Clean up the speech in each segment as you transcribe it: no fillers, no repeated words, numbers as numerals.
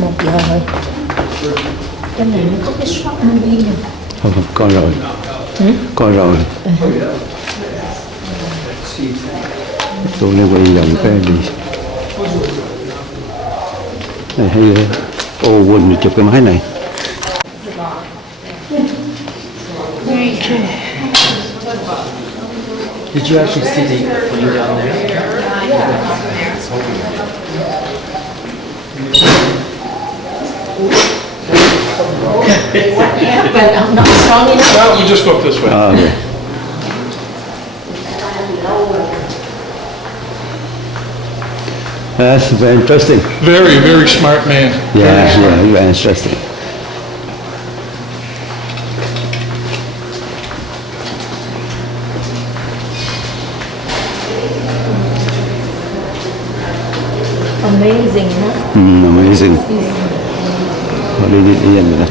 1 giờ rồi. Trên này nó có cái shop movie nè. Thôi, coi rồi. Coi rồi. Tôi này quay vòng cái đi. Này hay ghê. Ô, quên chụp cái máy này. Did you actually see the plane down there? But I'm not strong enough. Well, you just go up this way. Okay. That's very interesting. Very, very smart man. Yeah, very interesting. Amazing, huh? Amazing. Đi dành rồi đó.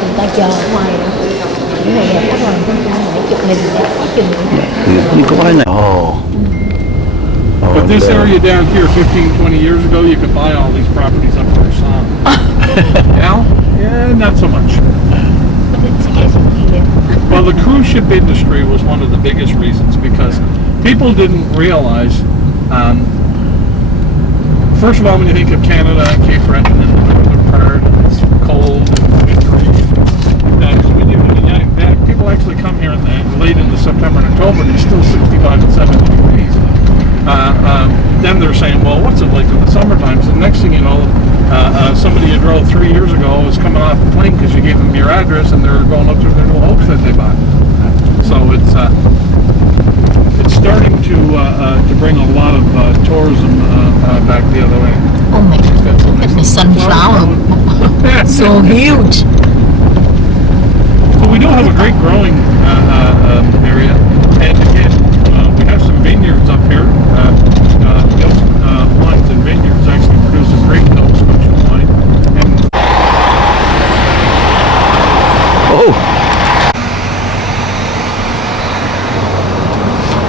Người ta chờ ở ngoài đó. Những ngày đẹp lắm rồi, chúng ta phải chụp hình đẹp quá chừng. Đi có cái này. Oh. But this area down here, 15, 20 years ago, you could buy all these properties up for a song. Now? Yeah, not so much. But it's getting here. Well, the cruise ship industry was one of the biggest reasons because people didn't realize, first of all, when you think of Canada and Cape Breton and the northern part, it's cold and wintry. When you back, people actually come here late in the September and October, and it's still 65 and 70 degrees. Then they're saying, well, what's it like in the summertime? So the next thing you know, somebody you drove 3 years ago is coming off the plane because you gave them your address and they're going up to their new house that they bought. So it's starting to bring a lot of tourism back the other way. Oh my God, look at the sunflower. So huge. So we do have a great growing area, and again, we have some vineyards up here. Wines and vineyards actually produce a great Nova Scotian wine. And Oh.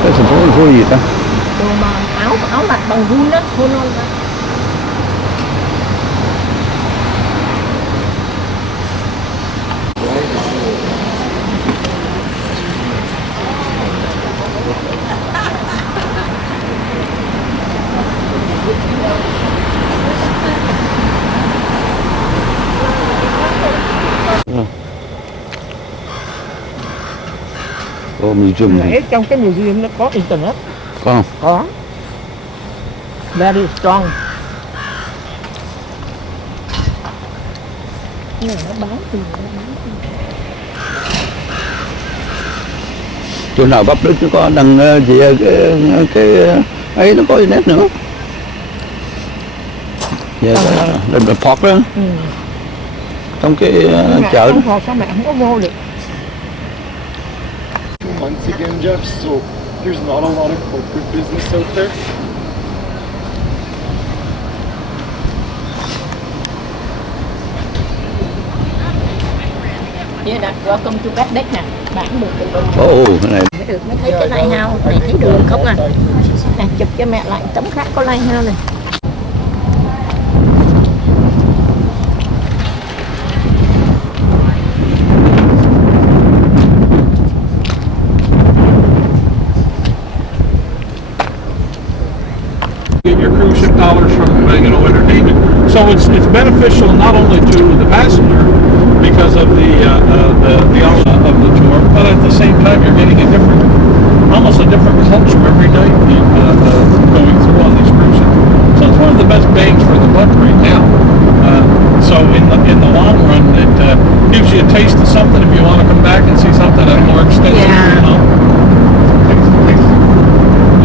Cái thành phố gì ta? Đồ mà áo mặc bằng vun đó, vun non đó. Ô, museum này. Nãy trong cái museum nó có internet. Có không? Có. Very strong. Nhưng mà nó bán thì Chỗ nào bắp Đức nó có đăng gì cái ấy nó có internet nữa. Về lên the park đó. Trong cái chợ đó. Sao mẹ không có vô được? Once again, Jeff, so there's not a lot of corporate business out there. Here đặt welcome to Bad Deck nè, bán được cái Ồ, cái này. mới được, mới thấy cái lighthouse này, thấy đường không à? Nè, chụp cho mẹ lại tấm khác có lighthouse này. get your cruise ship dollars from entertainment. So it's beneficial not only to the passenger because of the of the tour, but at the same time you're getting almost a different culture every night going through on these cruise ships. So it's one of the best bangs for the buck right now. So in the long run, it gives you a taste of something if you want to come back and see something at a more extensive. Yeah.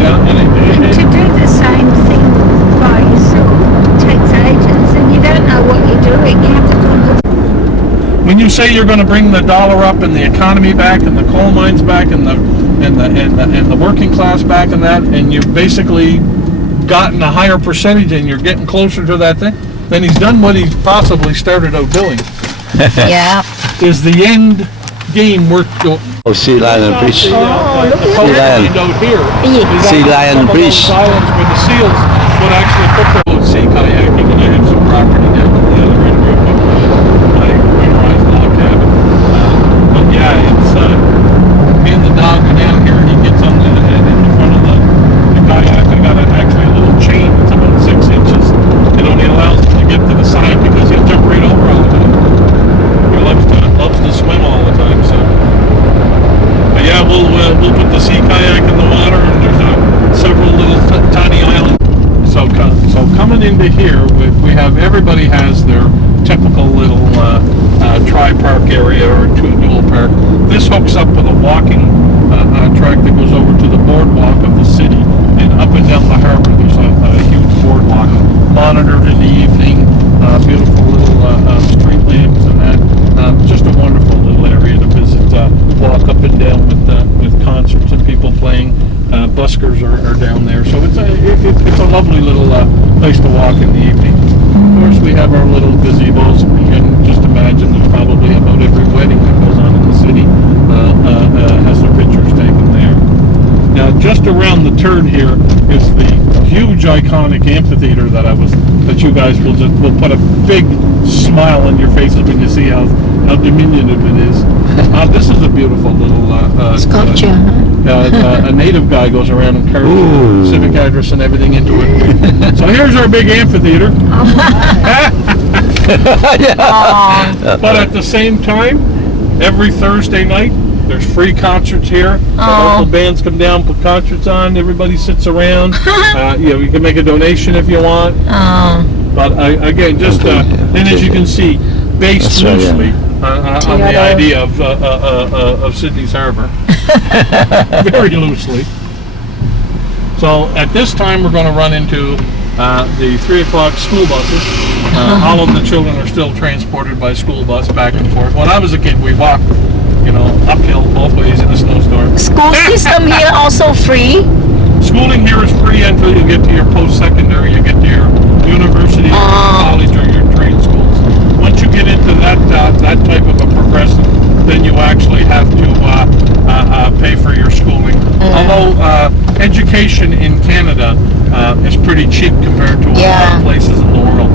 Yeah, and To do the same thing by yourself takes ages, and you don't know what you're doing. You have to concentrate. when you say you're going to bring the dollar up and the economy back and the coal mines back and the working class back and that, and you've basically gotten a higher percentage and you're getting closer to that thing, then he's done what he possibly started out doing. Yeah. Is the end game worth going? Oh, Sea Lion Bridge. The Sea Lion. out here Cái gì? is Sea some Lion of Bridge. those islands where the seals would actually put their sea kayaking, and I have some property down get to the side because he'll jump right over all the time. He loves to swim all the time. So, but yeah, we'll put the sea kayak in the water, and there's several little tiny islands. So coming into here, we have everybody has their typical little tri-park area or dual park. This hooks up with a walking track that goes over to the boardwalk of the city, and up and down the harbor there's a huge boardwalk monitored in the evening. Beautiful little street lamps and that. Just a wonderful little area to visit. Walk up and down with concerts and people playing. Buskers are down there, so it's a lovely little place to walk in the evening. Of course, we have our little gazebos. You can just imagine there's probably about every wedding that goes on in the city has their pictures taken there. Now, just around the turn here is the huge iconic amphitheater that you guys will put a big smile on your faces when you see how diminutive it is. This is a beautiful little Sculpture, a native guy goes around and carries civic address and everything into it. So here's our big amphitheater. But at the same time, every Thursday night, there's free concerts here. The local bands come down, put concerts on. Everybody sits around. You can make a donation if you want. But again, just and as you can see, based loosely on the idea of Sydney's Harbour, very loosely. So at this time, we're going to run into the 3 o'clock school buses. All of the children are still transported by school bus back and forth. When I was a kid, we walked, uphill both ways in a snowstorm. School system here also free? Schooling here is free until you get to your post-secondary, you get to your university, or your college, or your trade schools. Once you get into that type of a progressive, then you actually have to pay for your schooling. Although education in Canada is pretty cheap compared to a lot of places in the world.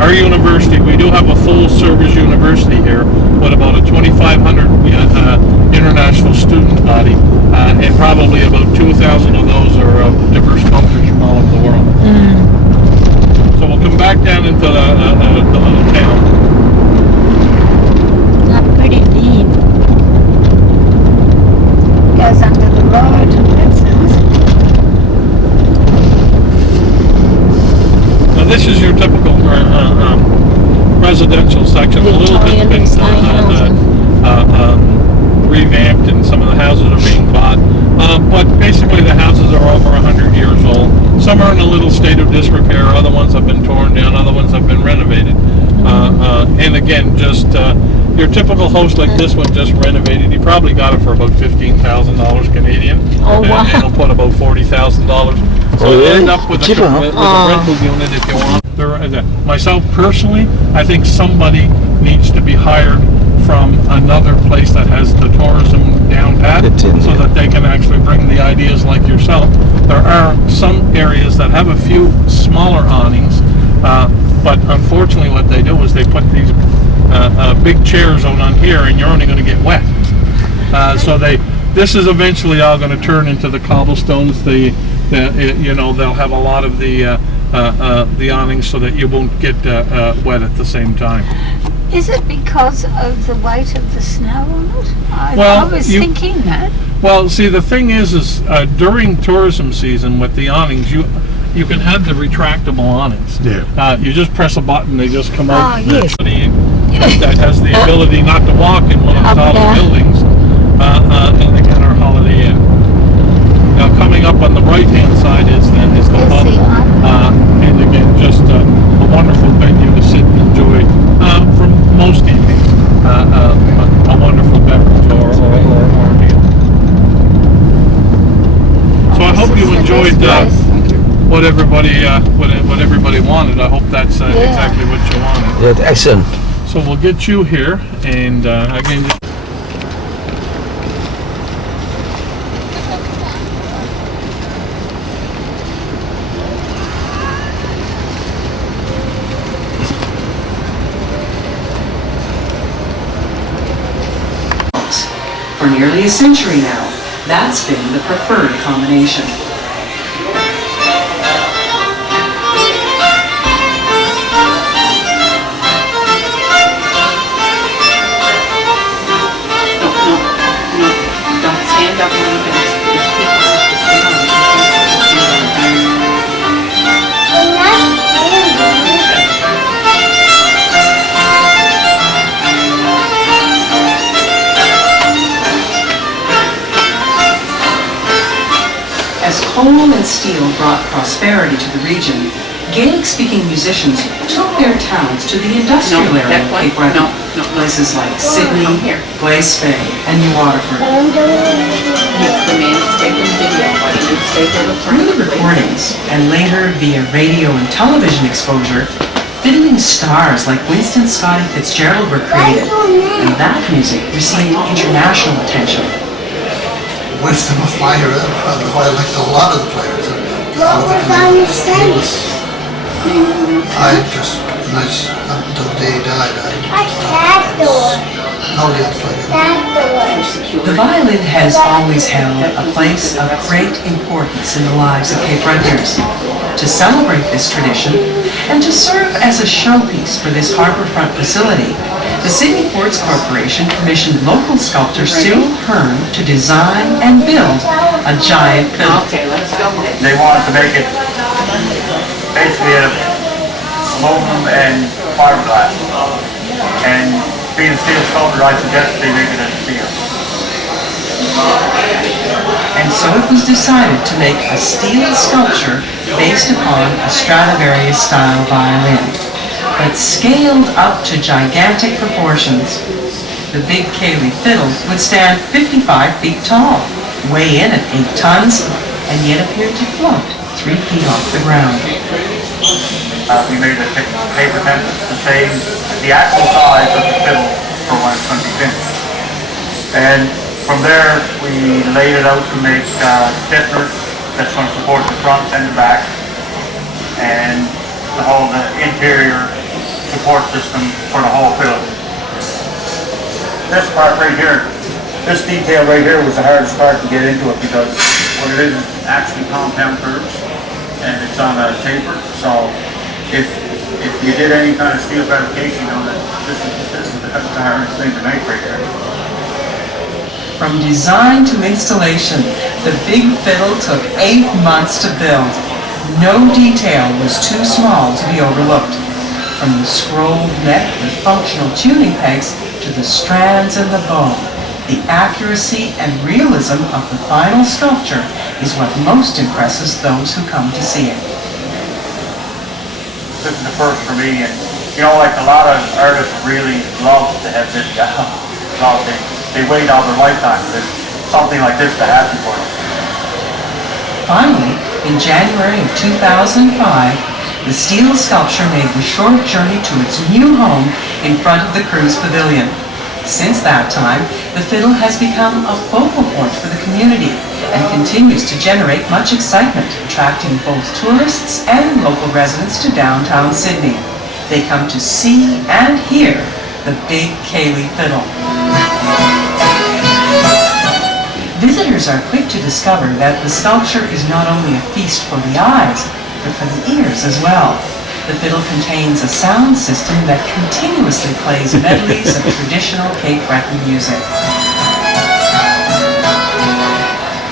Our university, we do have a full-service university here with about a 2,500 international student body, and probably about 2,000 of those are of diverse cultures from all over the world. So we'll come back down into the little town. Not pretty deep. Goes under the road. That's nice. Now this is your typical residential section. A little bit's been revamped, and some of the houses are being bought. But basically, the houses are over 100 years old. Some are in a little state of disrepair. Other ones have been torn down. Other ones have been renovated. And again, just your typical house like this one, just renovated. You probably got it for about $15,000 Canadian. Oh, wow. And it'll put about $40,000. So you end up with a rental unit if you want. Myself personally, I think somebody needs to be hired from another place that has the tourism down pat, so that they can actually bring the ideas like yourself. There are some areas that have a few smaller awnings, but unfortunately what they do is they put these big chairs on here, and you're only going to get wet. So this is eventually all going to turn into the cobblestones. They'll have a lot of the awnings so that you won't get wet at the same time. Is it because of the weight of the snow on it? Well, I was thinking that. Well, see, the thing is during tourism season with the awnings, you can have the retractable awnings. Yeah. You just press a button, they just come out. Yes. That has the ability not to walk in one of the taller buildings. And again, our Holiday Inn. Now, coming up on the right-hand side is the pub. And again, just a wonderful venue to sit and enjoy from most evenings. A wonderful beverage or meal. So I hope you enjoyed what everybody wanted. I hope that's exactly what you wanted. Yeah, excellent. So we'll get you here, and again. For nearly a century now, that's been the preferred combination. and steel brought prosperity to the region, Gaelic-speaking musicians took their talents to the industrial area of Cape Breton, places like Sydney, Glace Bay, and New Waterford. The man's taking video. Why don't you stay here with Through the recordings, and later via radio and television exposure, fiddling stars like Winston Scotty Fitzgerald were created, and that music received international attention. Winston was my hero, I liked a lot of the players. I just, nice, until the day he died, nobody else played it. The violin has always held a place of great importance in the lives of Cape Bretoners. To celebrate this tradition, and to serve as a showpiece for this harborfront facility, the Sydney Ports Corporation commissioned local sculptor Cyril Hearn to design and build a giant fiddle. Okay, let's go. They wanted to make it basically out of aluminum and fiberglass. And being a steel sculptor, I suggested they make it out of steel. And so it was decided to make a steel sculpture based upon a Stradivarius-style violin, but scaled up to gigantic proportions. The big Cayley fiddle would stand 55 feet tall, weigh in at 8 tons, and yet appear to float 3 feet off the ground. We made a paper template to save the actual size of the fiddle for when it's going to be finished. And from there, we laid it out to make stiffeners that's going to support the front and the back, and the interior support system for the whole fiddle. This part right here, this detail right here was the hardest part to get into it, because what it is actually compound curves, and it's on a taper. So if you did any kind of steel fabrication, you know that this is the hardest thing to make right here. From design to installation, the big fiddle took 8 months to build. No detail was too small to be overlooked. From the scrolled neck with functional tuning pegs to the strands and the bow, the accuracy and realism of the final sculpture is what most impresses those who come to see it. This is the first for me, and you know, like a lot of artists really love to have this job. They wait all their lifetime for something like this to happen for them. Finally, in January of 2005, the steel sculpture made the short journey to its new home in front of the cruise pavilion. Since that time, the fiddle has become a focal point for the community and continues to generate much excitement, attracting both tourists and local residents to downtown Sydney. They come to see and hear the big Cayley fiddle. Visitors are quick to discover that the sculpture is not only a feast for the eyes, but for the ears as well. The fiddle contains a sound system that continuously plays medleys of traditional Cape Breton music.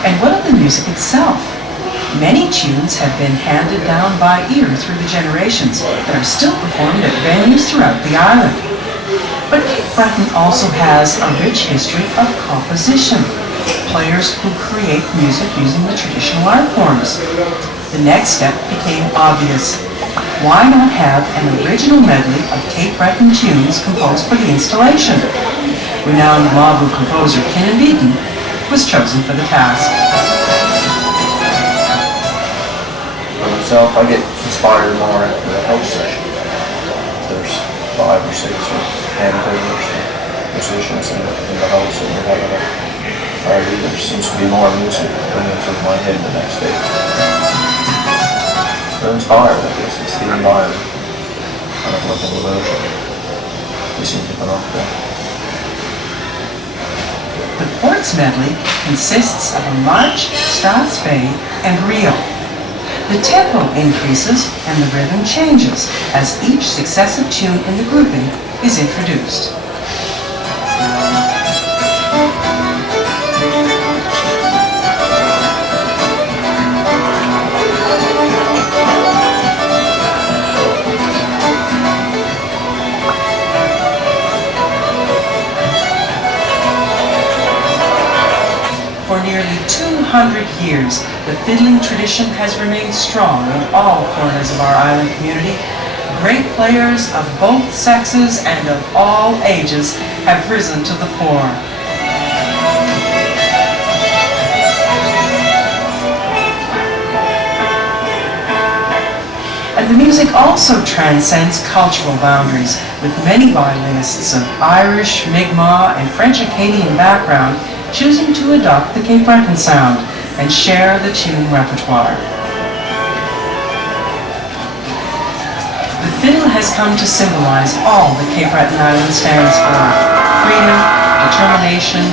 And what of the music itself? Many tunes have been handed down by ear through the generations that are still performed at venues throughout the island. But Cape Breton also has a rich history of composition. Players who create music using the traditional art forms. The next step became obvious. Why not have an original medley of Cape Breton tunes composed for the installation? Renowned Mabu composer Kinnan Beaton was chosen for the task. For myself, I get inspired more at the house session. There's 5 or 6 hand fiddlers and musicians in the house, and we're having a party. There seems to be more music going into my head the next day. They're inspired, I guess. It's the environment. I don't know anything about it. They seem to come up there. The Ports medley consists of a march, strathspey, and reel. The tempo increases and the rhythm changes as each successive tune in the grouping is introduced. For nearly 200 200 years, the fiddling tradition has remained strong in all corners of our island community. Great players of both sexes and of all ages have risen to the fore. And the music also transcends cultural boundaries, with many violinists of Irish, Mi'kmaq, and French-Acadian background choosing to adopt the Cape Breton sound and share the tune repertoire. The fiddle has come to symbolize all that Cape Breton Island stands for: freedom, determination,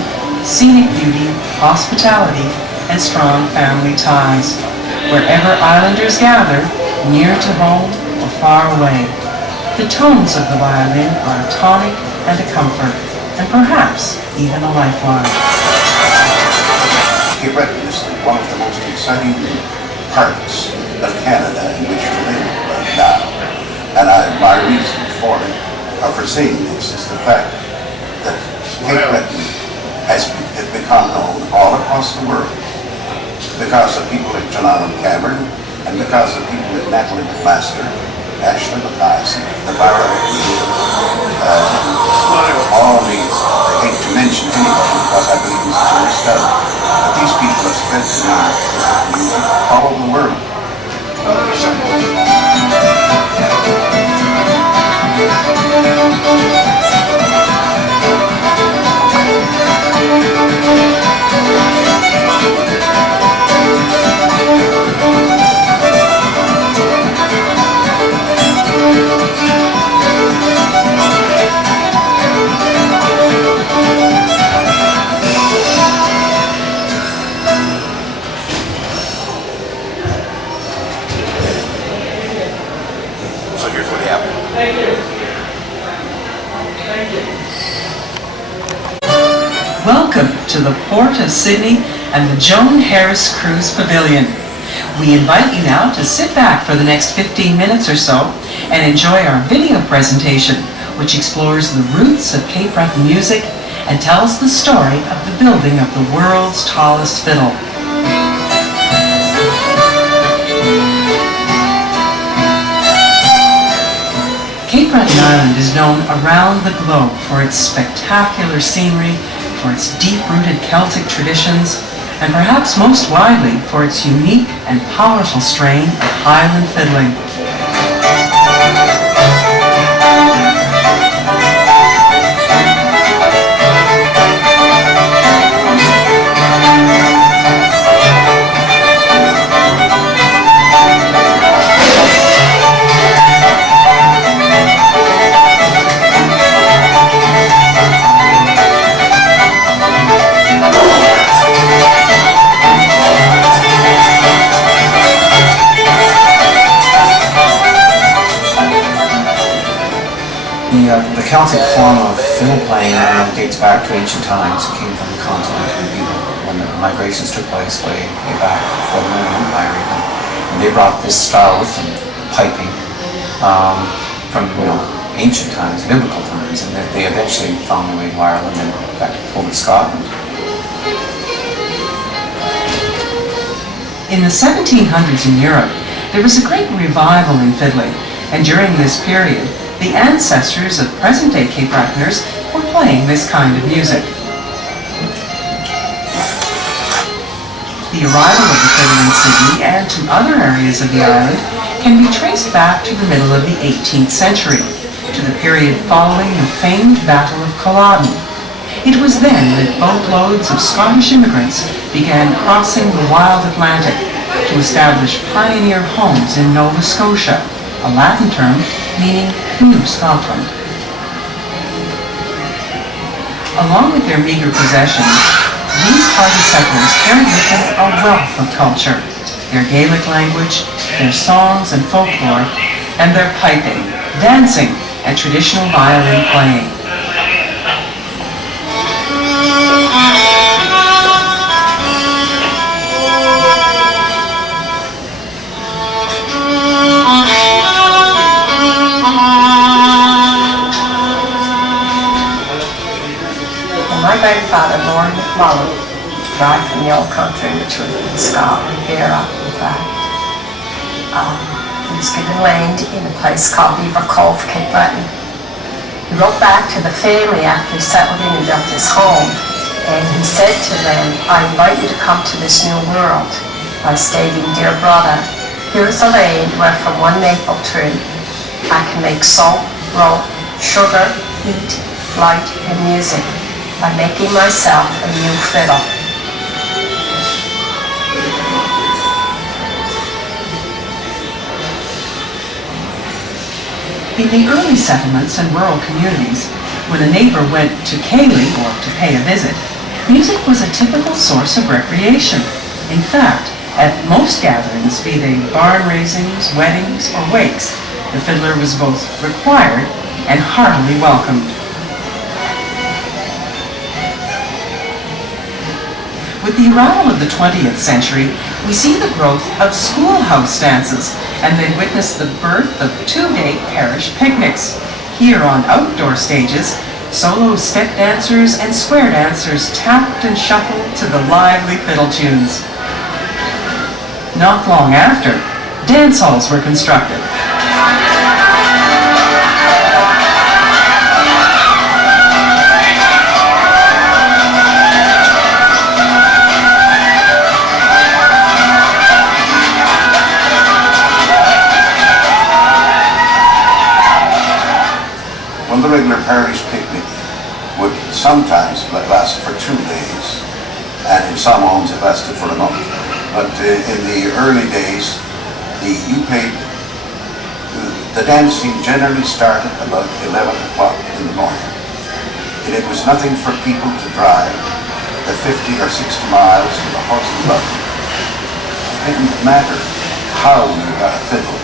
scenic beauty, hospitality, and strong family ties. Wherever islanders gather, near to home or far away, the tones of the violin are a tonic and a comfort, and perhaps even a lifeline. Cape Breton is one of the most exciting parts of Canada in which to live right now. And my reason for it, or for saying this, is the fact that Cape Breton has become known all across the world because of people like John Allen Cameron, and because of people like Natalie McMaster, Ashley Mackay, the Barra all of these, I hate to mention anybody because I believe this is a mistake, but these people have spread the music all over the world. So here's what happened. Thank you. Thank you. Welcome to the Port of Sydney and the Joan Harris Cruise Pavilion. We invite you now to sit back for the next 15 minutes or so and enjoy our video presentation, which explores the roots of Cape Breton music and tells the story of the building of the world's tallest fiddle. Cape Breton Island is known around the globe for its spectacular scenery, for its deep-rooted Celtic traditions, and perhaps most widely for its unique and powerful strain of Highland fiddling. The Celtic form of fiddle playing dates back to ancient times. It came from the continent when the migrations took place way back before the Roman Empire even. And they brought this style with them, piping, from ancient times, biblical times, and they eventually found their way to Ireland and back over to Scotland. In the 1700s in Europe, there was a great revival in fiddling, and during this period, the ancestors of present-day Cape Bretoners were playing this kind of music. The arrival of the fiddle in Sydney and to other areas of the island can be traced back to the middle of the 18th century, to the period following the famed Battle of Culloden. It was then that boatloads of Scottish immigrants began crossing the wild Atlantic to establish pioneer homes in Nova Scotia, a Latin term meaning New Scotland. Along with their meager possessions, these hardy settlers carried with them a wealth of culture, their Gaelic language, their songs and folklore, and their piping, dancing, and traditional violin playing. My grandfather, Lord McMullen, back from the old country, which would be Scotland, Vera, in fact. He was given land in a place called Beaver Cove, Cape Breton. He wrote back to the family after he settled in and built his home, and he said to them, I invite you to come to this new world by stating, dear brother, here is a land where from one maple tree I can make salt, rope, sugar, heat, light, and music by making myself a new fiddle. In the early settlements and rural communities, when a neighbor went to Kaylee or to pay a visit, music was a typical source of recreation. In fact, at most gatherings, be they barn raisings, weddings, or wakes, the fiddler was both required and heartily welcomed. With the arrival of the 20th century, we see the growth of schoolhouse dances, and then witness the birth of two-day parish picnics. Here on outdoor stages, solo step dancers and square dancers tapped and shuffled to the lively fiddle tunes. Not long after, dance halls were constructed. Well, the regular parish picnic would sometimes last for 2 days, and in some homes it lasted for a month. But in the early days, the dancing generally started about 11 o'clock in the morning. And it was nothing for people to drive the 50 or 60 miles with a horse and buggy. It didn't matter how you got a fiddle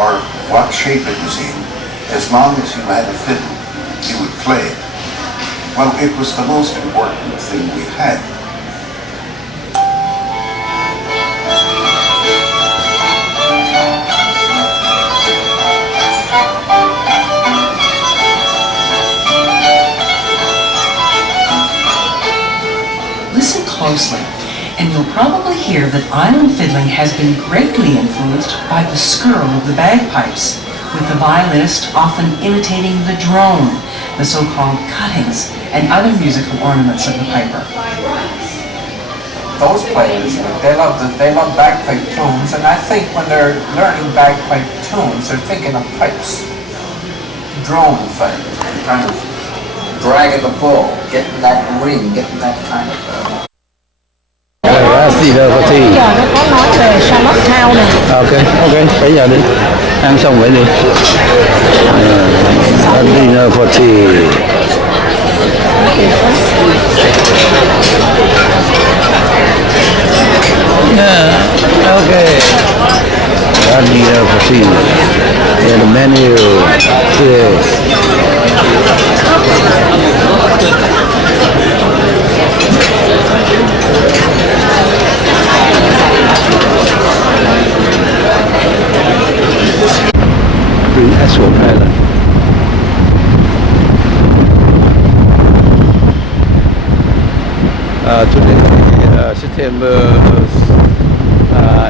or what shape it was in. As long as you had a fiddle, you would play it. Well, it was the most important thing we had. Listen closely, and you'll probably hear that island fiddling has been greatly influenced by the skirl of the bagpipes, with the violinist often imitating the drone, the so-called cuttings, and other musical ornaments of the piper. Those players, they love bagpipe tunes, and I think when they're learning bagpipe tunes, they're thinking of pipes, drone thing, kind of dragging the bull, getting that ring, getting that kind of. Dinner for tea. Giờ nó có nói về Charlotte Town này. Ok, bây giờ đi. Ăn xong vậy đi. Dinner for tea. Okay. Dinner for tea. And the menu. Yes. Prince Edward Island. Today, September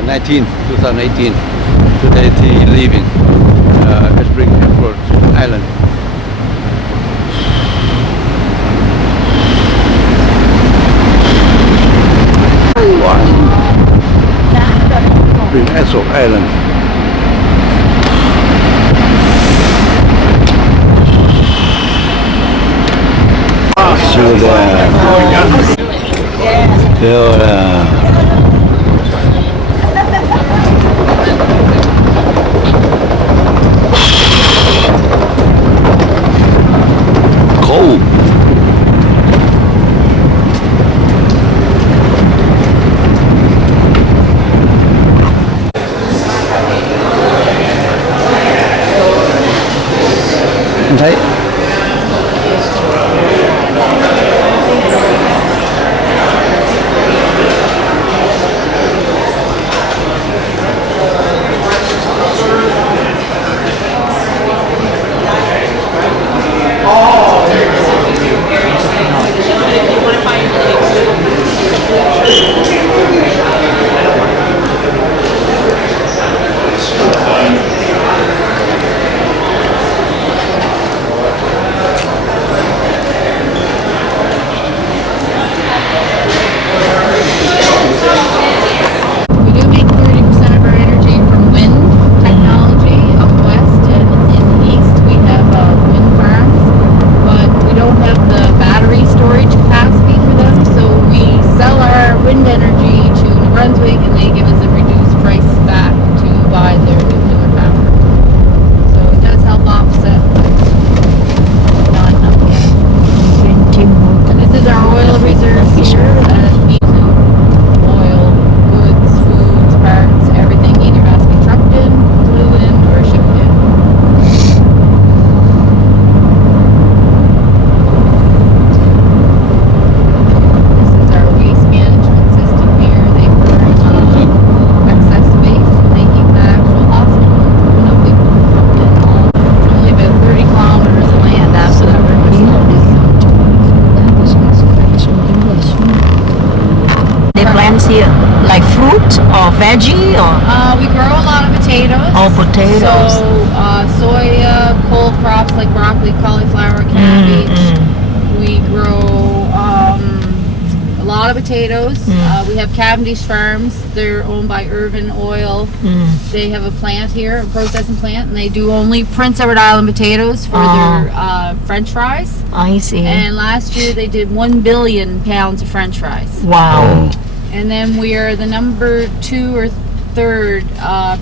19, 2018. Today, he leaving Prince Edward Island. Prince Edward Island. Cold. Em thấy veggie or? We grow a lot of potatoes. Oh, potatoes. So, soya, cold crops like broccoli, cauliflower, cabbage. We grow a lot of potatoes. We have Cavendish Farms. They're owned by Irvin Oil. They have a plant here, a processing plant, and they do only Prince Edward Island potatoes for their French fries. I see. And last year they did 1 billion pounds of French fries. Wow. And then we are the number 2 or 3rd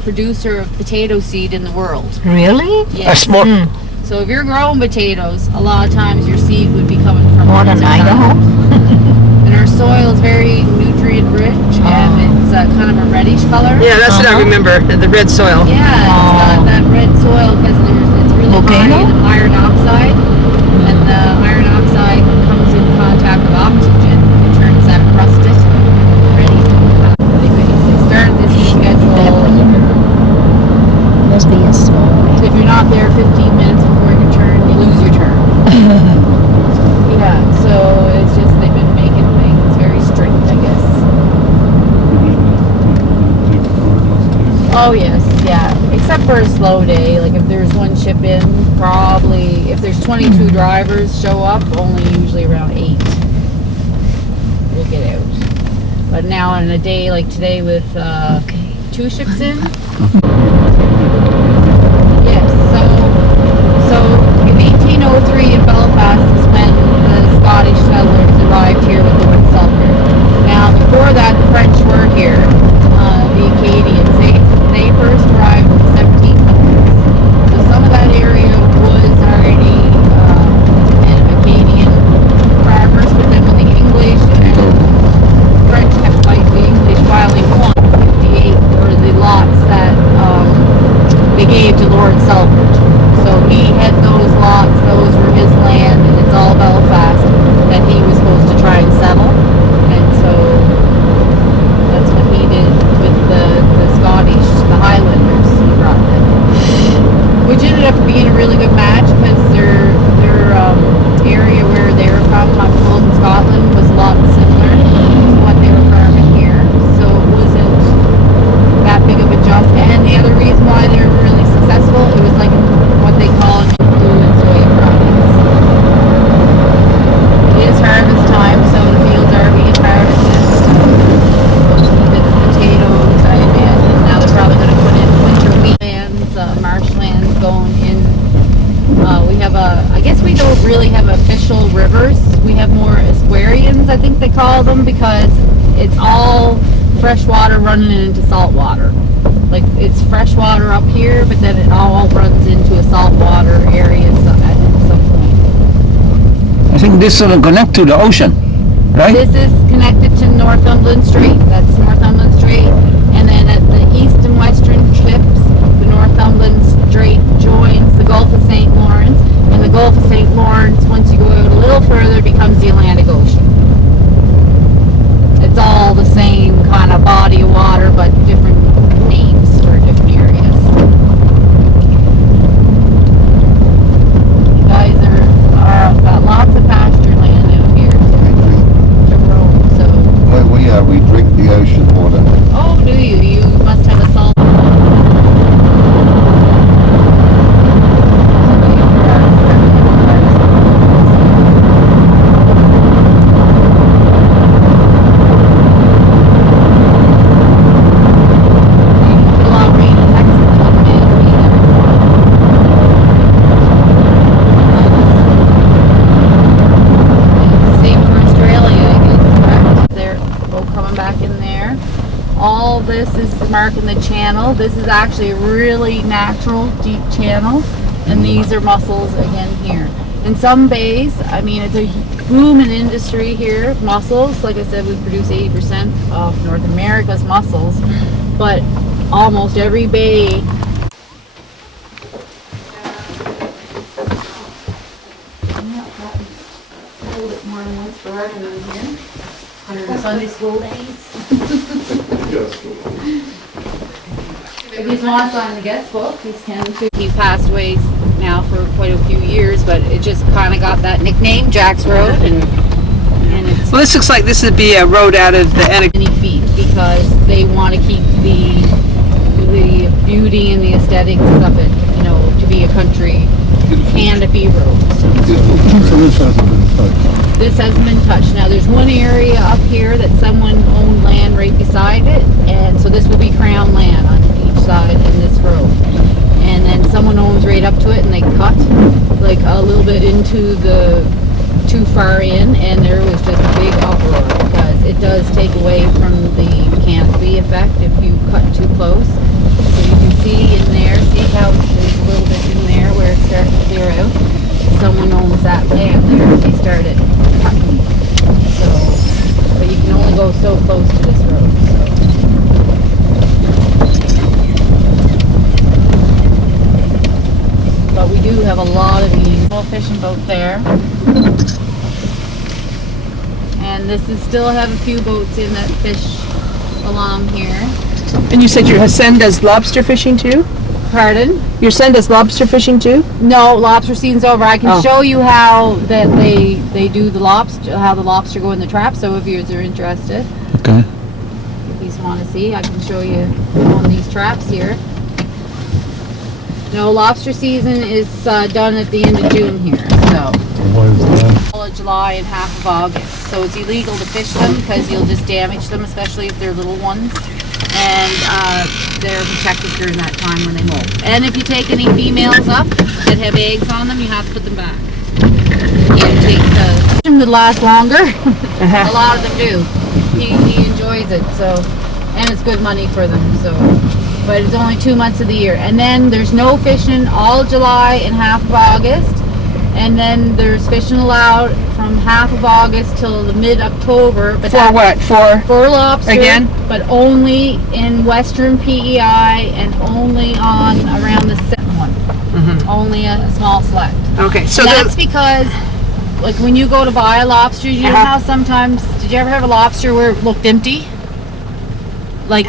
producer of potato seed in the world. Really? Yes. So if you're growing potatoes, a lot of times your seed would be coming from More than Idaho? And our soil is very nutrient rich, and it's kind of a reddish color. Yeah, that's what I remember, the red soil. Yeah, it's got that red soil because it's really high in iron oxide, and the iron oxide comes in contact with oxygen and turns that rusted ready. They started this new schedule. Must be a small. If you're not there 15 minutes before your turn, you lose your turn. Yeah, so it's just they've been making things very strict, I guess. Oh yes, yeah. Except for a slow day, like if there's one ship in, probably if there's 22 drivers show up, only usually around 8 will get out. But now on a day like today with 2 ships in. Yes, so in 1803 in Belfast is when the Scottish settlers arrived here with the wood sulphur. Now before that the French were here, the Acadians. They first arrived in the 1700s. So some of that area was already kind of Acadian farmers, but then when the English and French kept fighting, the English finally won 58 or the lots that they gave to Lord Selfridge. So he had those lots, those were his land, and it's all Belfast that he was supposed to try and settle. And so that's what he did with the Scottish, the Highlanders, he brought them. Which ended up being a really good match because their area where they were from, I'm told, in Scotland was a lot similar to what they were farming here. So it wasn't that big of a jump. And the other reason why they were really successful, it was like what they call an influence soy products. It is harvest time, so the fields are being harvested. The potatoes, I imagine. Now they're probably going to put in winter wheatlands, marshlands going in. We have I guess we don't really have official rivers. We have more estuarians, I think they call them, because it's all fresh water running into salt water. Like it's fresh water up here, but then it all runs into a saltwater area at some point. I think this sort of connect to the ocean, right? This is connected to Northumberland Strait. That's Northumberland Strait, and then at the east and western tips, the Northumberland Strait joins the Gulf of St. Lawrence, and the Gulf of St. Lawrence, once you go out a little further, becomes the Atlantic Ocean. It's all the same kind of body of water, but different names for different areas. You guys are got lots of pasture land out here to roam, so. Where we are, we drink the ocean water. Oh, do you? You must have a salt. Marking the channel. This is actually a really natural deep channel, and these are mussels again here. In some bays, I mean, it's a booming industry here. Mussels, like I said, we produce 80% of North America's mussels, but almost every bay Sunday school days. If you want to sign the guest book, he's can too. He passed away now for quite a few years, but it just kind of got that nickname, Jack's Road, and it's. Well, this looks like this would be a road out of the Anacortes. Many feet. because they want to keep the beauty and the aesthetics of it, you know, to be a country canopy road. So this hasn't been touched. This hasn't been touched. Now there's one area up here that someone owned land right beside it, and so this will be crown land on each side in this road. And then someone owns right up to it, and they cut like a little bit into the too far in, and there was just a big uproar because it does take away from the canopy effect if you cut too close. So you can see in there, see how there's a little bit in there where it starts to clear out. Someone owns that land there. They started cutting. So, but you can only go so close to this road. So. But we do have a lot of these. Little fishing boat there. And this is still have a few boats in that fish along here. And you said your son does lobster fishing too? Pardon? Your son does lobster fishing too? No, lobster season's over. I can show you how that they do the lobster, how the lobster go in the trap. So if you are interested, Okay. if you want to see, I can show you on these traps here. No, lobster season is done at the end of June here. So. Why is that? All of July and half of August. So it's illegal to fish them because you'll just damage them, especially if they're little ones. And they're protected during that time when they molt. And if you take any females up that have eggs on them, you have to put them back. You can't take them to last longer. A lot of them do. He enjoys it, so, and it's good money for them. So, but it's only 2 months of the year. And then there's no fishing all July and half of August. And then there's fishing allowed from half of August till the mid-October. But For what? For lobster. Again? But only in western PEI and only on around the 7th one. Mm-hmm. Only a small select. Okay, so and that's because, like when you go to buy a lobster, you know how sometimes, did you ever have a lobster where it looked empty? Like,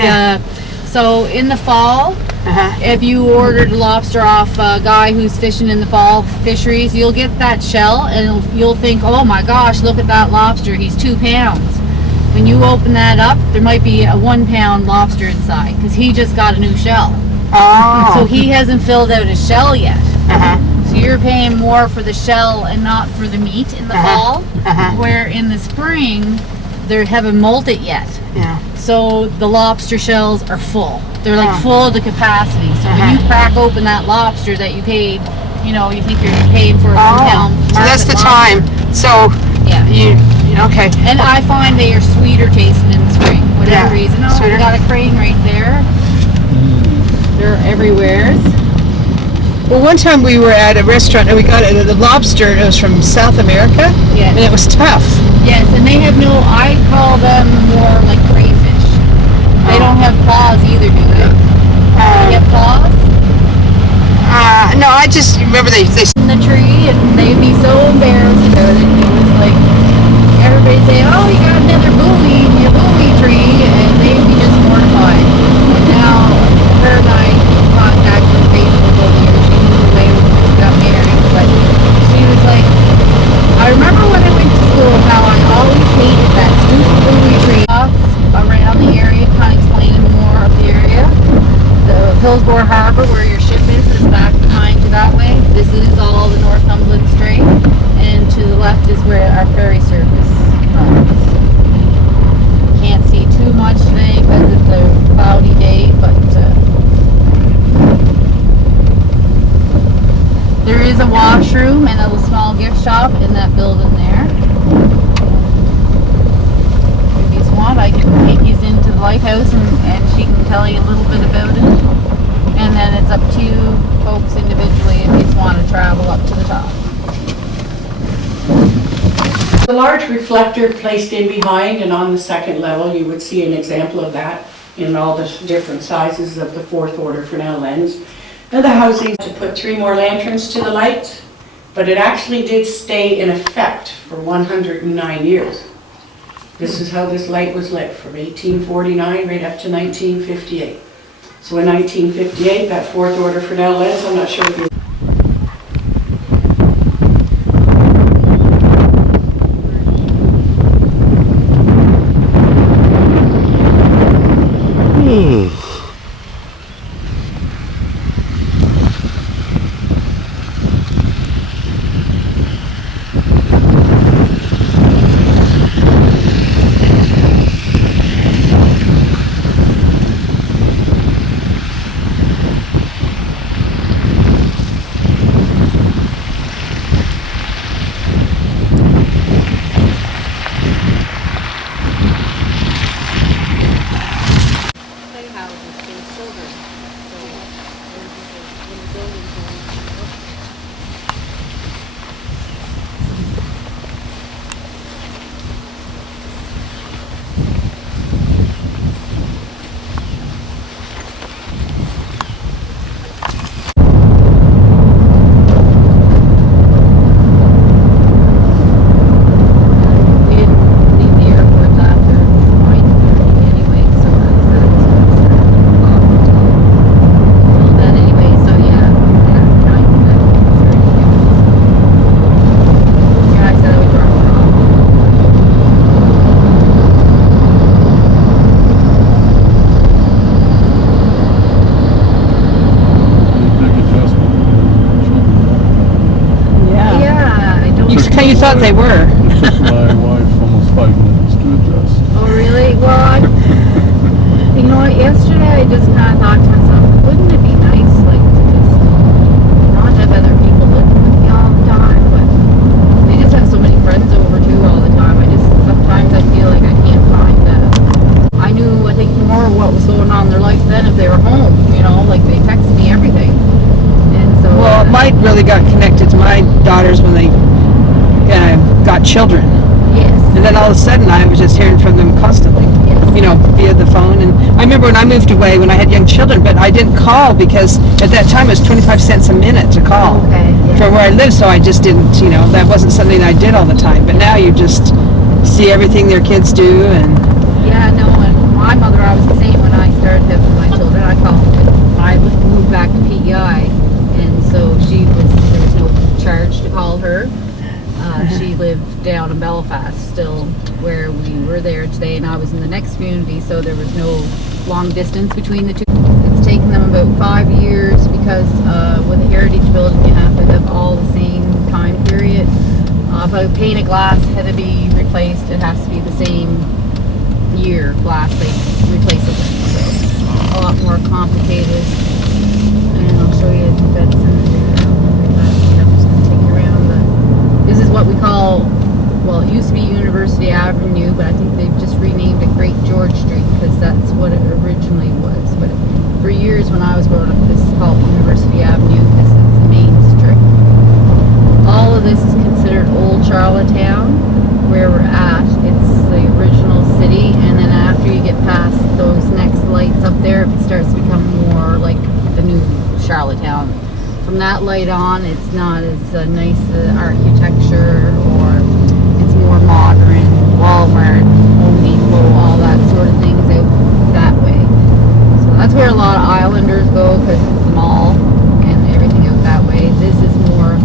so in the fall, if you ordered lobster off a guy who's fishing in the fall fisheries, you'll get that shell and you'll think, oh my gosh, look at that lobster, he's 2 pounds. When you open that up, there might be a 1 pound lobster inside because he just got a new shell. Oh. So he hasn't filled out his shell yet. So you're paying more for the shell and not for the meat in the fall, where in the spring, they haven't molted yet. Yeah. So the lobster shells are full. They're like full to capacity. So when you crack open that lobster that you paid, you know, you think you're paying for a 1 pound. So that's the lobster. time. So yeah, okay. And I find they are sweeter tasting in the spring, whatever reason. Oh, we got a crane right there. They're everywhere. Well, one time we were at a restaurant and we got the lobster, and it was from South America. Yes. And it was tough. Yes, and they have no, I call them more like crayfish. They don't have claws either, do they? They have claws? No, I just remember they in the tree, and they'd be so embarrassed about it. It was like, everybody say, oh, you got another buoy in your buoy tree, and they'd be just mortified. And now, her and I contacted her Facebook over here. She moved away when she got married, but she was like, I remember when I went to school how I always hated that stupid buoy tree. Around the area, kind of explaining more of the area. The Hillsborough Harbor, where your ship is back behind you that way. This is all the Northumberland Strait, and to the left is where our ferry service runs. Can't see too much today because it's a cloudy day, but there is a washroom and a small gift shop in that building there. If you want, I can take you into the lighthouse and she can tell you a little bit about it. And then it's up to you folks individually if you just want to travel up to the top. The large reflector placed in behind and on the second level, you would see an example of that in all the different sizes of the 4th order Fresnel lens. Now the housing to put 3 more lanterns to the lights, but it actually did stay in effect for 109 years. This is how this light was lit from 1849 right up to 1958. So in 1958, that 4th order Fresnel lens, I'm not sure if you you thought they were. It took my wife almost 5 minutes to adjust. Oh, really? Well, you know what? Yesterday I just kind of thought to myself, wouldn't it be nice, like, to just not have other people living with you all the time? But they just have so many friends over too all the time. Sometimes I feel like I can't find I knew, I think, more what was going on in their life then if they were home. You know, like they text me everything. And so. Well, mine really got connected to my daughters when they got children. Yes. And then all of a sudden I was just hearing from them constantly. Yes. You know, via the phone. And I remember when I moved away when I had young children, but I didn't call because at that time it was 25 cents a minute to call for where I lived. So I just didn't, you know, that wasn't something I did all the time. But now you just see everything their kids do. And yeah, no, and my mother, I was the same when I started having my children. I moved back to PEI, and so there was no charge to call her. She lived down in Belfast still, where we were there today, and I was in the next community, so there was no long distance between the two. It's taken them about 5 years because with a heritage building, you have to have all the same time period. If a pane of glass had to be replaced, it has to be the same year glass they replace it with. So a lot more complicated. And I'll show you the bed center. I'm just going to take you around. This is what we call, well, it used to be University Avenue, but I think they've just renamed it Great George Street because that's what it originally was. But for years when I was growing up, this is called University Avenue because it's the main strip. All of this is considered Old Charlottetown, where we're at. It's the original city, and then after you get past those next lights up there, it starts to become more like the new Charlottetown. From that light on, it's not as nice architecture, or it's more modern. Walmart, Home Depot, all that sort of things out that way. So that's where a lot of Islanders go because it's the mall and everything out that way. This is more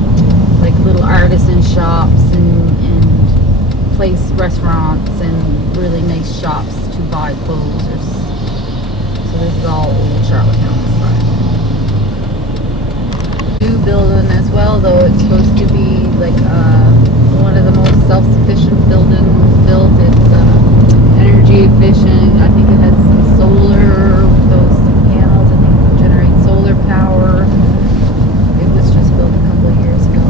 like little artisan shops and restaurants and really nice shops to buy clothes. So this is all Old Charlottetown style. New building as well, though it's supposed to be like one of the most self-sufficient buildings built. It's energy efficient. I think it has some solar, those panels, I think generate solar power. It was just built a couple of years ago.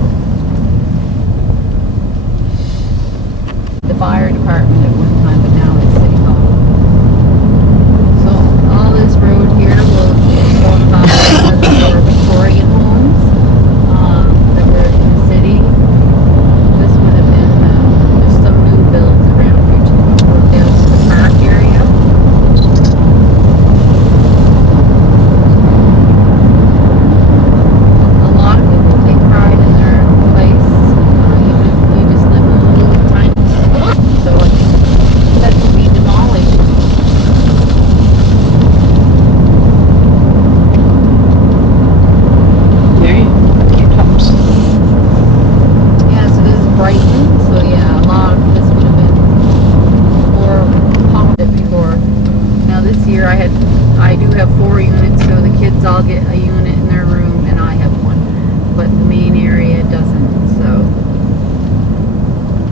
The fire department at one time, but now it's City Hall. So all this road here will go about the Victorian homes that were in the city. This would have been, there's some new builds around here too, down to the park area. A lot of people take pride in their place, even if you just live in a little tiny. So I think that would be demolished. there you comes. Yeah, so this is Brighton. So yeah, a lot of this would have been more popular before. Now this year I do have 4 units, so the kids all get a unit in their room, and I have one. But the main area doesn't. So,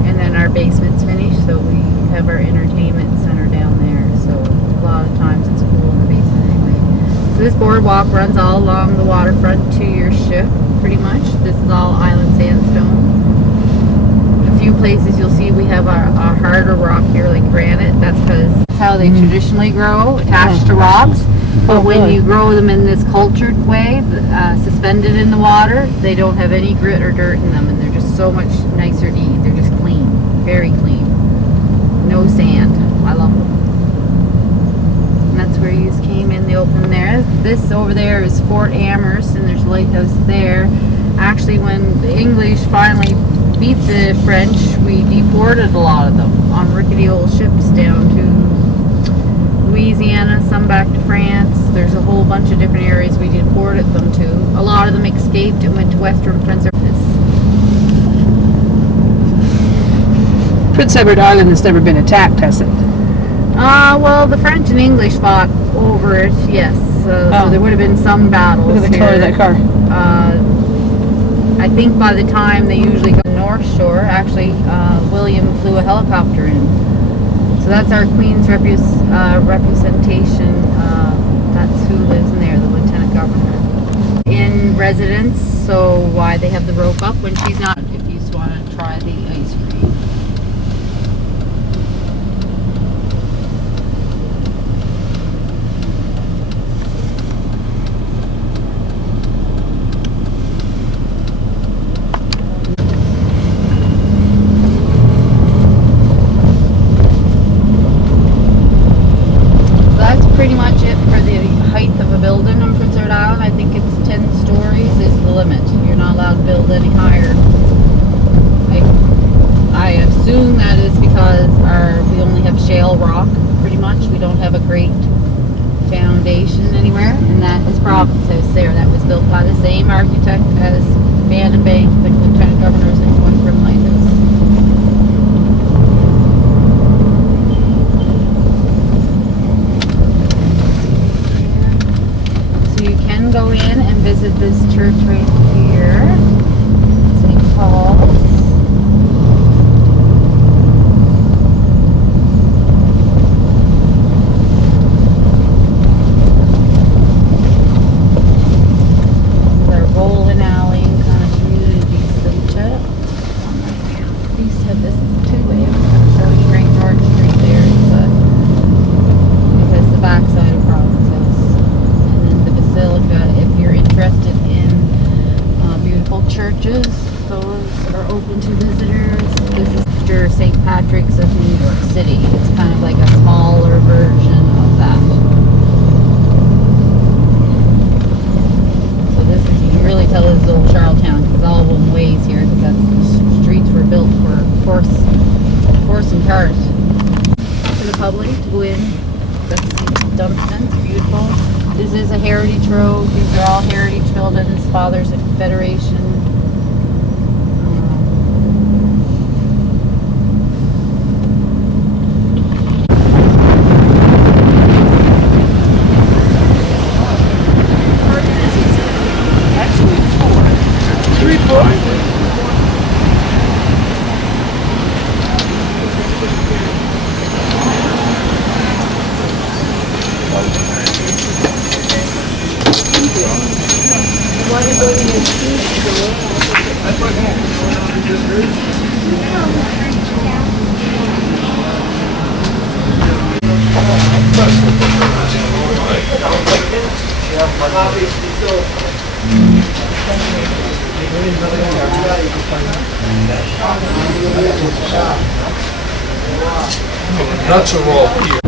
and then our basement's finished, so we have our entertainment center down there. So a lot of times it's cool in the basement anyway. So this boardwalk runs all along the waterfront to your ship, pretty much. This is all island sandstone. A few places you'll see we have our harder rock here, like granite. That's because that's how they traditionally grow, attached to rocks. But when you grow them in this cultured way, suspended in the water, they don't have any grit or dirt in them, and they're just so much nicer to eat. They're just clean, very clean. No sand. I love them. And that's where you came in the open there. This over there is Fort Amherst, and there's a lighthouse there. Actually, when the English finally beat the French, we deported a lot of them on rickety old ships down to Louisiana, some back to France. There's a whole bunch of different areas we deported them to. A lot of them escaped and went to Western Prince Edward. Prince Edward Island has never been attacked, has it? Well, the French and English fought over it, yes. So there would have been some battles. Look at the color of that car. I think by the time they usually go North Shore, actually, William flew a helicopter in. So that's our Queen's representation. That's who lives in there, the Lieutenant Governor. In residence, so why they have the rope up when she's not, if you just want to try the ice cream. Pretty much it for the height of a building on Prince Edward Island. I think it's 10 stories is the limit. You're not allowed to build any higher. I assume that is because we only have shale rock, pretty much. We don't have a great foundation anywhere, and that is Province House there. That was built by the same architect as Bandon Bank, the Lieutenant Governor's and Point Grim Lighthouse. Go in and visit this church right here, St. Paul's. This is our bowling alley and kind of community center. He said this is a two-way. I'm going to show you St. George Street there. It's the backside of Province House. Basilica, if you're interested in beautiful churches, those are open to visitors. This is after St. Patrick's of New York City. It's kind of like a smaller version of that. So this is, you can really tell this is old Charlottetown because all one ways here, because that's the streets were built for horse and cars. For the public to go in, that's Dunstan, it's beautiful. This is a heritage road. These are all heritage buildings. Fathers of Confederation. Actually, 4. 3 points. Nuts are all here.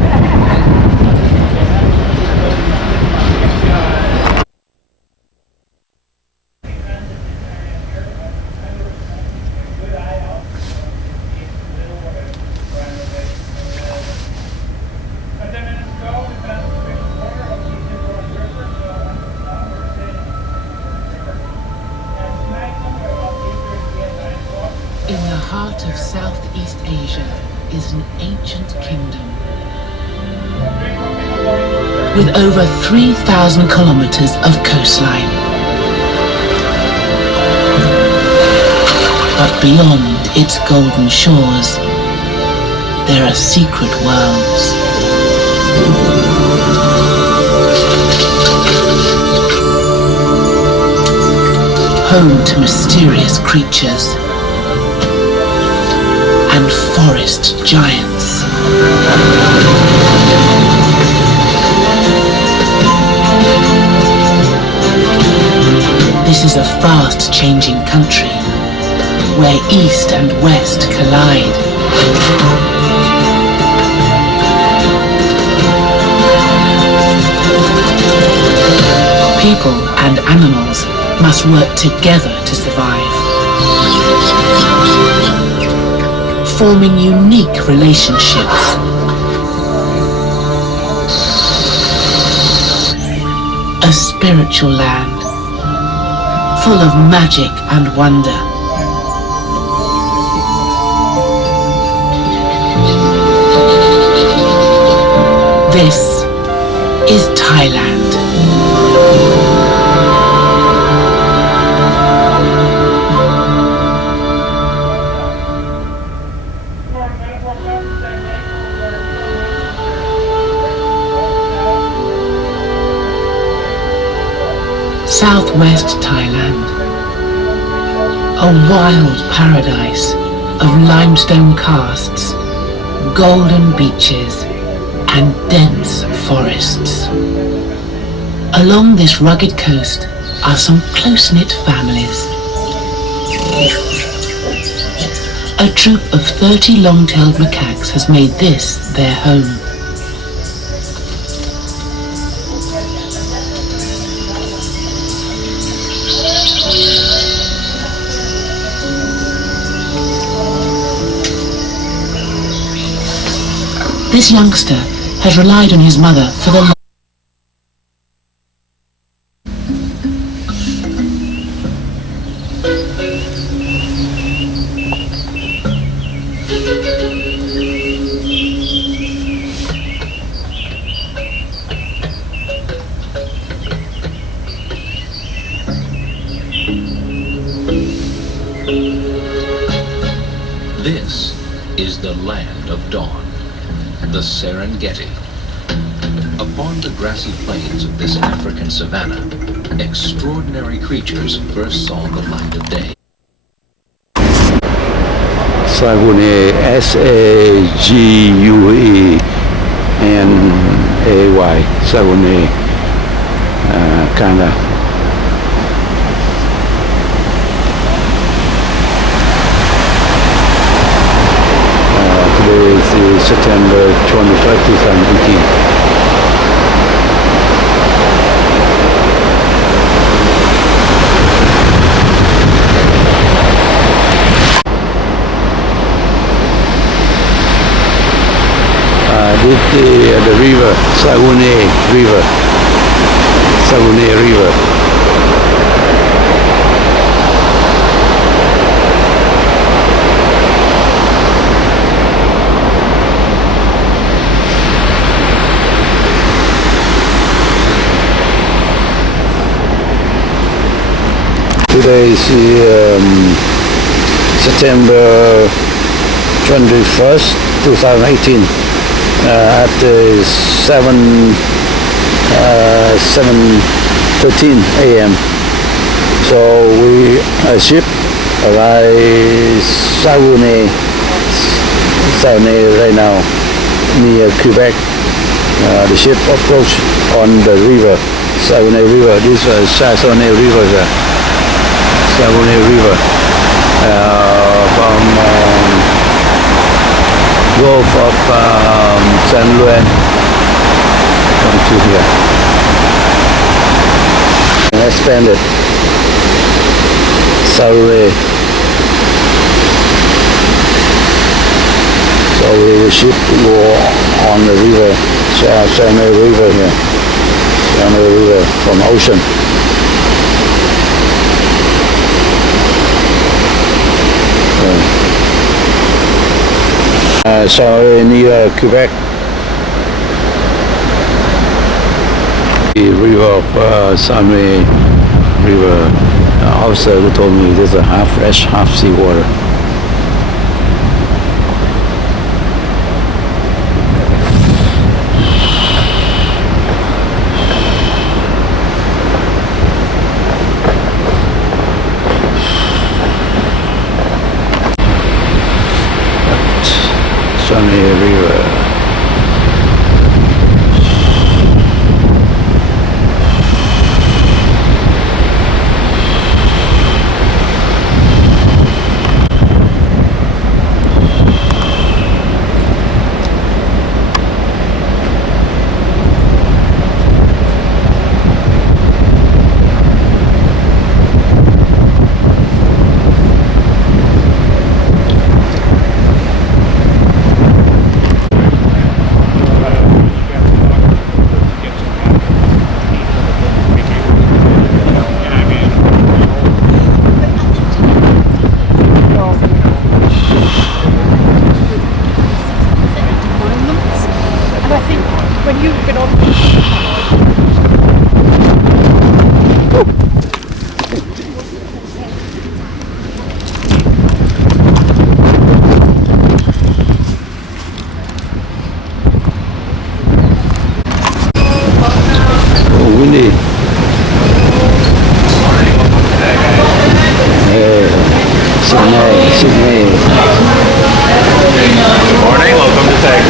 In the heart of Southeast Asia is an ancient kingdom. With over 3,000 kilometers of coastline. But beyond its golden shores, there are secret worlds. Home to mysterious creatures and forest giants. This is a fast-changing country where East and West collide. People and animals must work together to survive, forming unique relationships. A spiritual land, full of magic and wonder. This is Thailand. southwest Thailand. A wild paradise of limestone casts, golden beaches, and dense forests. Along this rugged coast are some close-knit families. A troop of 30 long-tailed macaques has made this their home. This youngster has relied on his mother for the This is the land of dawn, the Serengeti. Upon the grassy plains of this African savanna, extraordinary creatures first saw the light of day. Saguenay, Saguenay, Saguenay, Canada. Today is September 25, 2018. The river, Saguenay River. Today is September 21st, 2018. At 7:13 a.m. So a ship arrived Saguenay right now near Quebec. The ship approached on the river, Saguenay River. This is Saguenay River, Saguenay River from Gulf of San Luis come to here and expanded Saguenay. So the ship go on the river, Saguenay River here, Saguenay River from ocean. So near Quebec, the river of Saguenay River. Officer told me there's a half fresh, half seawater. Saguenay River. Sydney. Good morning, welcome to Tag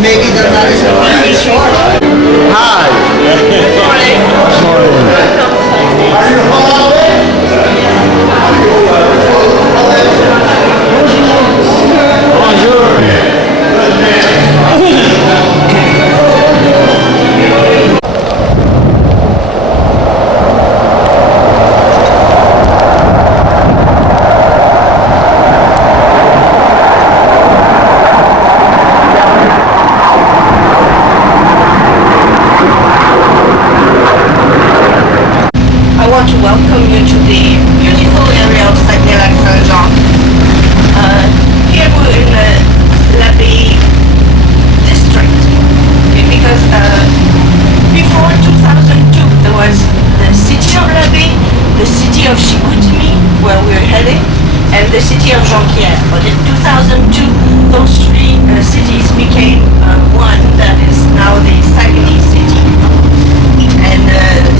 Maybe they're not as short. I want to welcome you to the beautiful area of Saguenay-Lac-Saint-Jean. Here we're in the L'Abbaye district, because before 2002 there was the city of L'Abbaye, the city of Chicoutimi, where we're heading, and the city of Jonquière. But in 2002 those three cities became one that is now the Saguenay city. And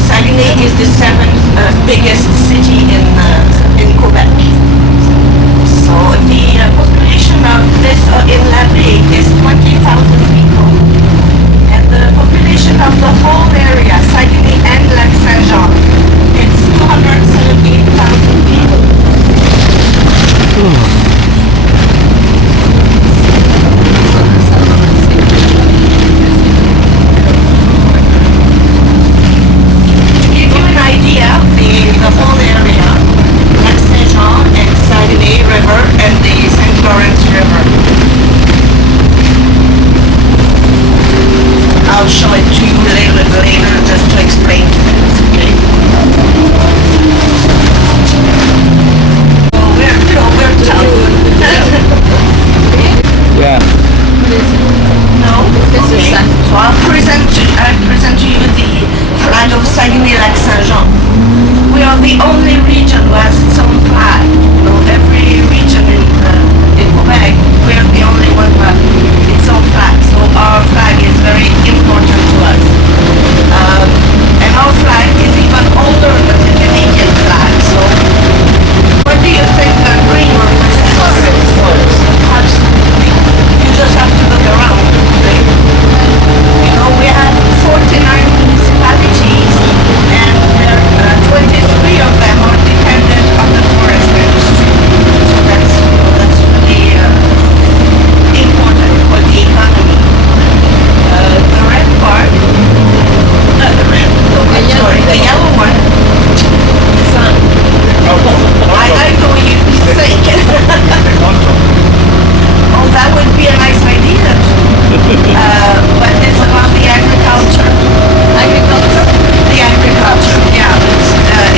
Saguenay is the seventh biggest city in Quebec. So the population of this in L'Abbaye is 20,000 people. And the population of the whole area, Saguenay and Lac-Saint-Jean, it's 278,000 people. The whole area, Lac-Saint-Jean and Saguenay River and the St. Lawrence River. I'll show it to you later just to explain things, okay? Oh, we're tough. Yeah. No? Okay. So I'll present to you the flag of Saguenay-Lac-Saint-Jean. We are the only region who has its own flag. You know, every region in Quebec, we are the only one who has its own flag. So our flag is very important to us. And our flag is even older than the Canadian flag. So what do you think the green represents? Absolutely. You just have to look around. Right? You know, we have 49 municipalities, and 23 of them are dependent on the forest industry. So that's really important for the economy. The red part, the yellow one, I know you think. Oh, that would be a nice idea. But it's about the agriculture. The agriculture, yeah.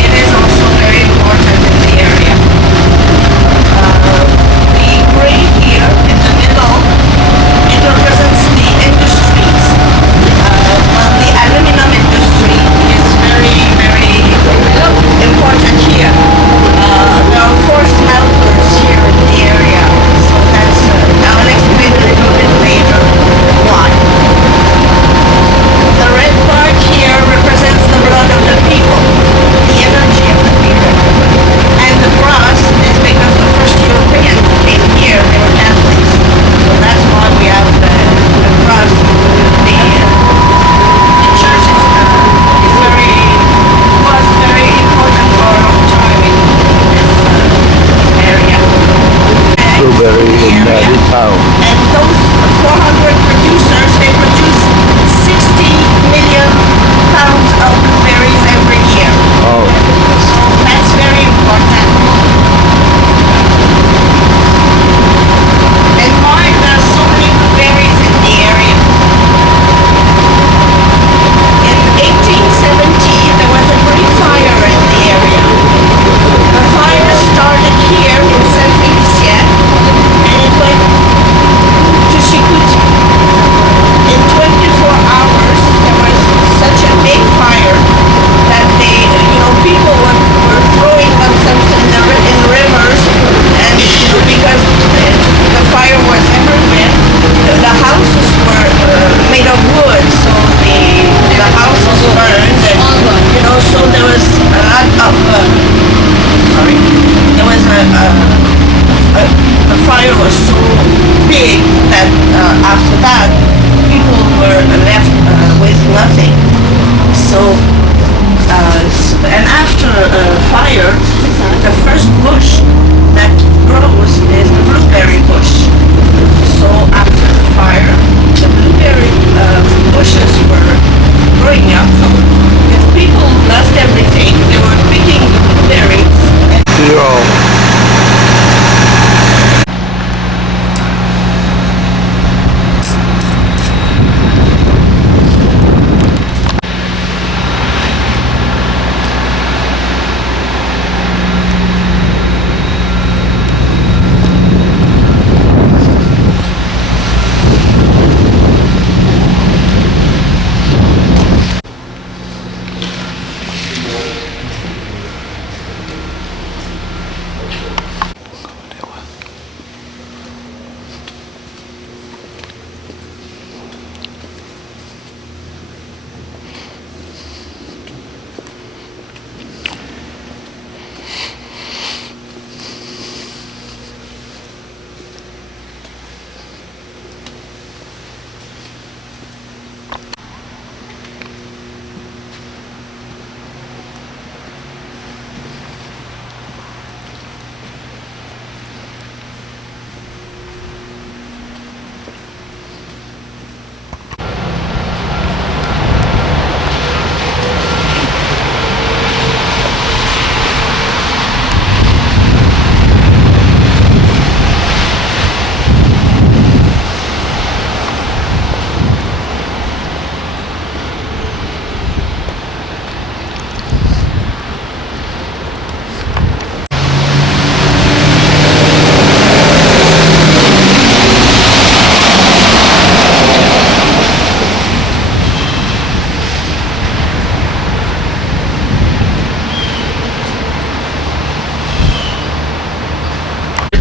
It is also very important in the area. The gray here in the middle, it represents the industries. Well, the aluminum industry is very, very important here. There are 4 smelters here in the area, so that's, I'll explain a little bit later why. The red part here represents the blood of the people, the energy of the people. And the cross is because the first Europeans who came here, they were Catholics. So that's why we have the cross. The church was very important for a long time in this area. Blueberry in the town. And those 400 producers, they produce 60 million pounds of blueberries every year. Oh. So that's very important. fire was so big that after that, people were left with nothing. So, and after fire, the first bush that grows is the blueberry bush. So after the fire, the blueberry bushes were growing up. So if people lost everything, they were picking blueberries.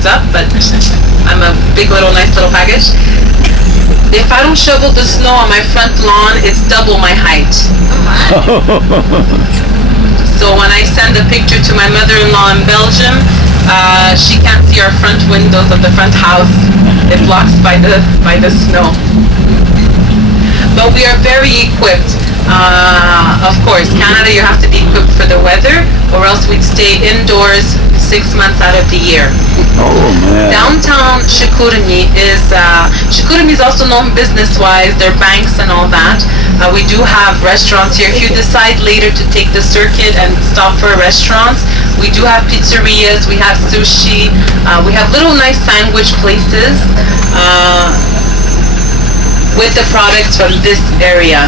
Up, but I'm a big little nice little package. If I don't shovel the snow on my front lawn, it's double my height. So when I send a picture to my mother-in-law in Belgium, she can't see our front windows of the front house. It blocks by the snow. But we are very equipped. Of course, Canada, you have to be equipped for the weather, or else we'd stay indoors 6 months out of the year. Oh man. Downtown Chicoutimi is also known business-wise, their banks and all that. We do have restaurants here. If you decide later to take the circuit and stop for restaurants, we do have pizzerias, we have sushi, we have little nice sandwich places with the products from this area.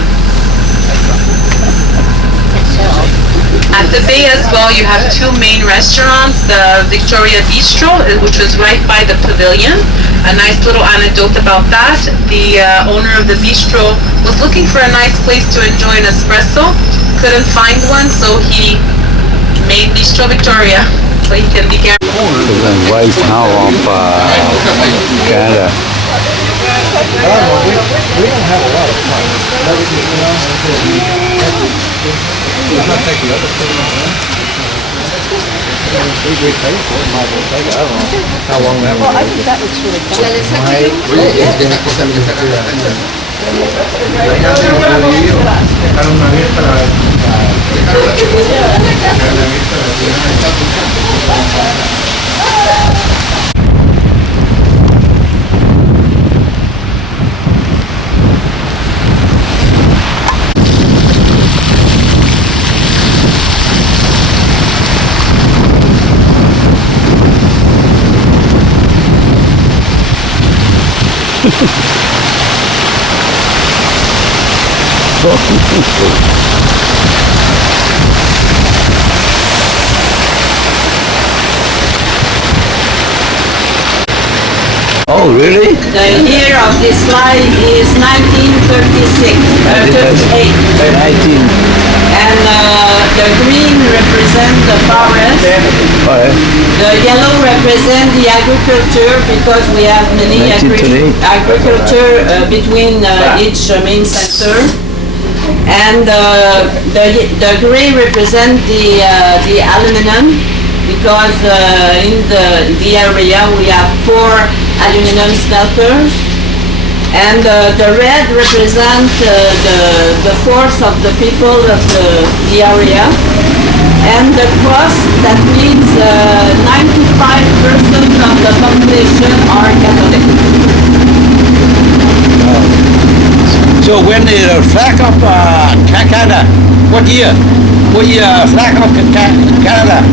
At the Bay as well, you have two main restaurants, the Victoria Bistro, which was right by the pavilion. A nice little anecdote about that. The owner of the bistro was looking for a nice place to enjoy an espresso, couldn't find one, so he made Bistro Victoria, so he can be careful. The White Town of Canada. We don't have a lot of fun. Let's not take the other thing. We pay for it, might as well take it. I don't know how long that Well, I think that looks really fun. Oh, really? The year of this slide is 1936, 38. 19. And the green represents the forest. The yellow represents the agriculture because we have many agriculture between each main center. And the gray represents the aluminum because in the area we have 4 aluminum smelters. And the red represents the force of the people of the area. And the cross, that means 95% of the population are Catholic. So when the flag of Canada, what year? What year flag of Canada?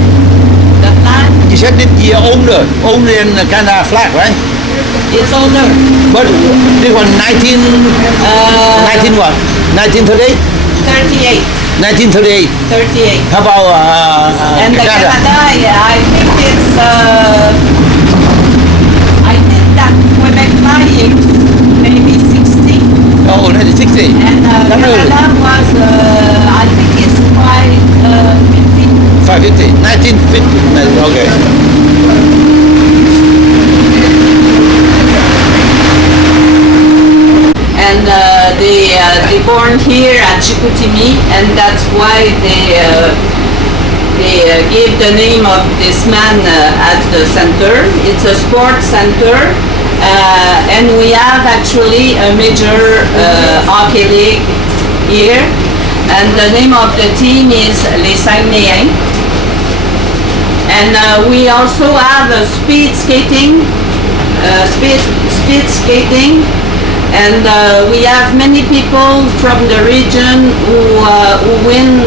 The flag? You said it year older than the Canada flag, right? It's older. But this one 19 what? 1938? 38. 1938. 38. How about and the Canada? Canada, I think it's I think that Quebec flag is maybe 60. Oh, 1960. And Canada was I think it's 550. 550. 1950. Okay. And they born here at Chicoutimi, and that's why they gave the name of this man at the center. It's a sports center, and we have actually a major hockey league here, and the name of the team is Les Saguenayens. And we also have speed skating, and we have many people from the region who win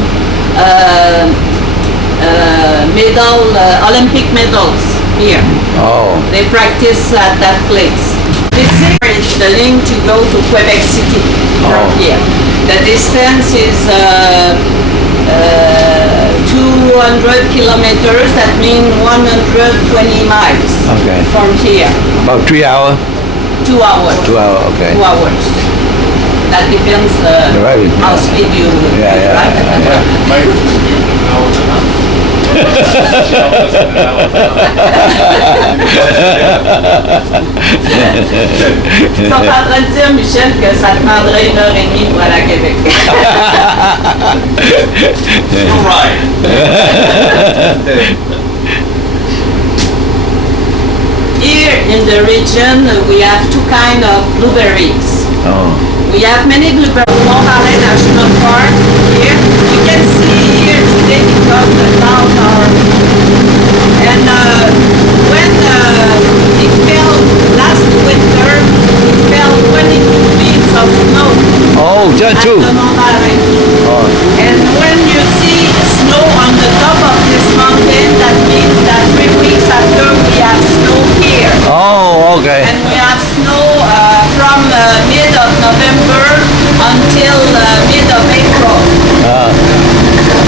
Olympic medals here. Oh. They practice at that place. It's the link to go to Quebec City from here. The distance is 200 kilometers, that means 120 miles from here. About 3 hours? 2 hours. 2 hours, okay. 2 hours. That depends how speed you Ils sont en train de dire, Michel, que ça te prendrait 1h30 pour aller à Québec. Here in the region, we have two kinds of blueberries. Oh. We have many blueberries. Mont-Valin National Park here. You can see here today because the clouds are. And when it fell last winter, it fell 22 feet of snow. Oh, just two. At the Mont-Valin. Oh. And when you see snow on the top of this mountain, that means that 3 weeks after we have snow here. Oh, okay. And we have snow from mid of November until mid of April.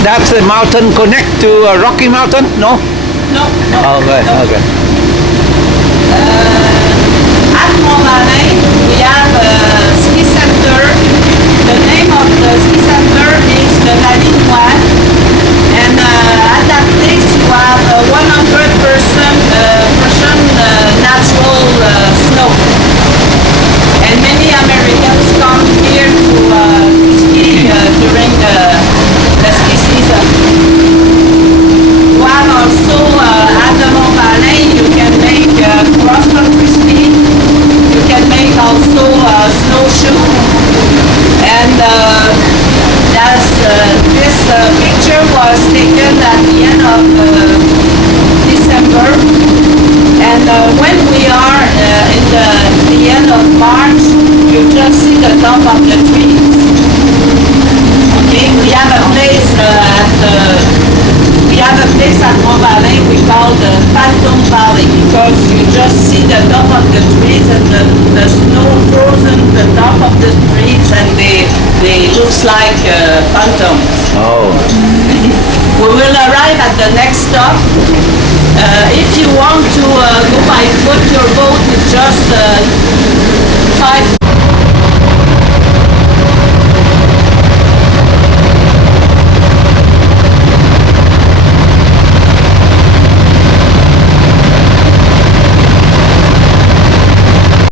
That's the mountain connect to Rocky Mountain? No? No. Okay, okay. At Mont-Valin, we have a ski center. The name of the ski center is the Vallée Noire. And at that place, you have 100% natural snow. And many Americans come here to ski during the ski season. You have also at the Mont-Valin, you can make cross-country ski. You can make also snowshoe. And this picture was taken at the end of December. And when we are in the end of March, you just see the top of the trees. Okay, we have a place at Mont-Valin we call the Phantom Valley, because you just see the top of the trees and the snow frozen the top of the trees, and they looks like phantoms. Oh. We will arrive at the next stop. If you want to go by foot, your boat is just 5